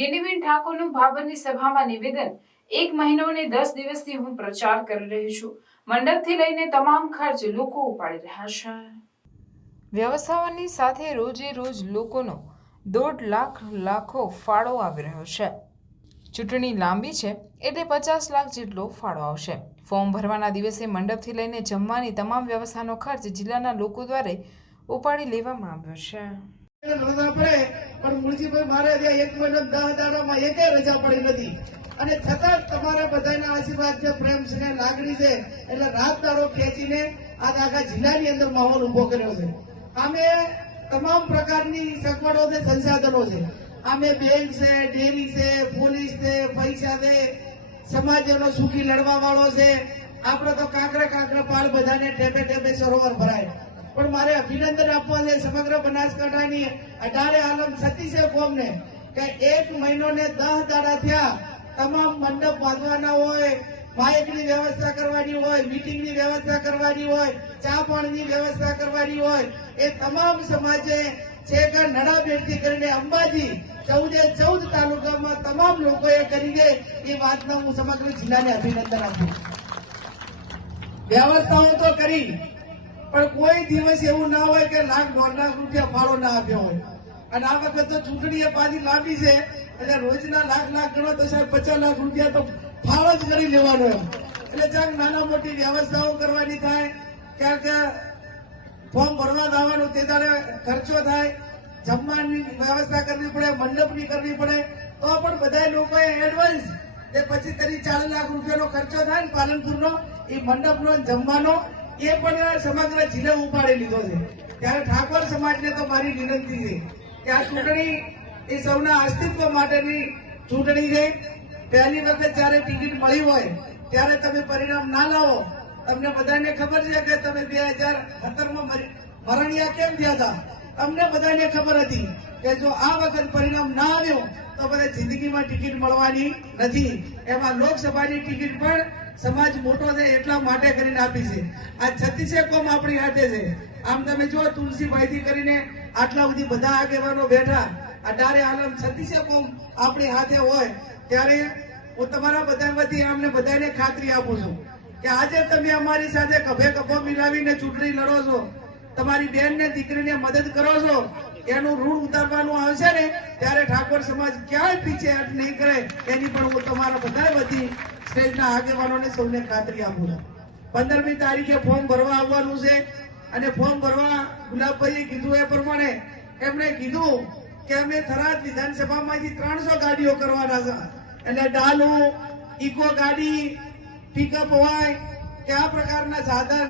ગિનીબેન ઠાકોરનું ભાભરની સભામાં નિવેદન, એક મહિનો અને દસ દિવસથી હું પ્રચાર કરી રહી છું. મંડપથી લઈને તમામ ખર્ચ લોકો ઉપાડી રહ્યા છે. વ્યવસ્થાઓની સાથે રોજે રોજ લોકોનો દોઢ લાખ લાખો ફાળો આવી રહ્યો છે. ચૂંટણી લાંબી છે, એટલે પચાસ લાખ જેટલો ફાળો આવશે. ફોર્મ ભરવાના દિવસે મંડપથી લઈને જમવાની તમામ વ્યવસ્થાનો ખર્ચ જિલ્લાના લોકો દ્વારા ઉપાડી લેવામાં આવ્યો છે. પડે, પણ મુળજીભાઈ મારે એક મહિના દસ દાડામાં એકે રજા પડી નથી. અને છતાં તમારા બધાના આશીર્વાદ છે, પ્રેમ છે લાગણી છે, એટલે રાત દાડો ખેંચીને આ આખા જિલ્લાની અંદર માહોલ ઊભો કર્યો છે. આમે તમામ પ્રકારની સગવડો છે, સંસાધનો છે. આમે બેંક છે, ડેરી છે, પોલીસ છે, પૈસા છે, સમાજનો સુખી લડવા વાળો છે. આપણે તો કાંકરે કાંકરા પાલ બધાને ટેપે ટેપે સરોવર ભરાય. પણ મારે અભિનંદન આપવા છે સમગ્ર બનાસકાંઠાની. અઢારે આલમ સતીશે કોમને કે એક મહિનો ને દસ દાડા થયા. તમામ મંડપ બાંધવાના હોય માઇકની વ્યવસ્થા કરવાની હોય, મીટિંગની વ્યવસ્થા કરવાની હોય, ચા પાણીની વ્યવસ્થા કરવાની હોય. એ તમામ સમાજે છે કે નડાબેટથી કરીને અંબાજી, ચૌદે ચૌદ તાલુકામાં તમામ લોકોએ કરી દે એ વાતનો હું સમગ્ર જિલ્લાને અભિનંદન આપું વ્યવસ્થાઓ તો કરી પણ કોઈ દિવસ એવું ના હોય કે લાખ, દોઢ લાખ રૂપિયા ફાળો ના આપ્યો હોય. અને આ વખત તો ચૂંટણી એ પાછી લાંબી છે, એટલે રોજના લાખ લાખ ગણો તો સાહેબ પચાસ લાખ રૂપિયા તો ફાળો જ કરી લેવાનો એટલે ચાક નાના મોટી વ્યવસ્થાઓ કરવાની થાય ક્યાંક ફોર્મ ભરવા દાવાનું તે તારે ખર્ચો થાય. જમવાની વ્યવસ્થા કરવી પડે, મંડપની કરવી પડે. તો પણ બધા લોકોએ એડવાન્સ તે પછી તરી ચાર લાખ રૂપિયાનો ખર્ચો થાય ને પાલનપુરનો, એ મંડપનો જમવાનો એ પણ સમગ્ર જિલ્લો ઉપાડી લીધો છે. ત્યારે ઠાકોર સમાજને તો મારી વિનંતી છે કે આ ચૂંટણી એ સૌના અસ્તિત્વ માટેની ચૂંટણી છે. પહેલી વખત જ્યારે ટિકિટ મળી હોય, ત્યારે તમે પરિણામ ના લાવો. તમને બધાને ખબર છે કે તમે બે હજાર સત્તરમાં મરણિયા કેમ થયા હતા? તમને બધાને ખબર હતી કે જો આ વખત પરિણામ ના આવ્યું, તો બધા જિંદગીમાં ટિકિટ મળવાની નથી. એમાં લોકસભાની ટિકિટ પણ સમાજ મોટો છે એટલા માટે કરીને આપી છે. આ છત્તીસે કોમ આપણી હાથે છે. આમ તમે જો તુલસીભાઈથી કરીને આટલા બધી બધા આગેવાનો બેઠા. અઢારે આલમ છત્તીસે કોમ આપણી હાથે હોય, ત્યારે હું તમારા બધા વતી અમને બધાને ખાતરી આપું છું કે આજે તમે અમારી સાથે કભે કભો મિલાવીને ચૂંટણી લડો છો, તમારી બેન ને દીકરીને મદદ કરો છો, એનું ઋણ ઉતારવાનું આવશે ને, ત્યારે ઠાકોર સમાજ ક્યાંય પીછે નહીં કરે. એની પણ હું તમારા બધા વતી સ્ટેજના આગેવાનોને સૌને ખાતરી આપું છું. પંદરમી તારીખે ફોર્મ ભરવા આવવાનું છે અને ફોર્મ ભરવા ગુલાબભાઈએ કીધું એ પ્રમાણે એમણે કીધું કે અમે થરાદ વિધાનસભામાંથી ત્રણસો ગાડીઓ કરવાના છે. એટલે ડાલુ, ઇકો ગાડી પિકઅપ હોય, કે આ પ્રકારના સાધન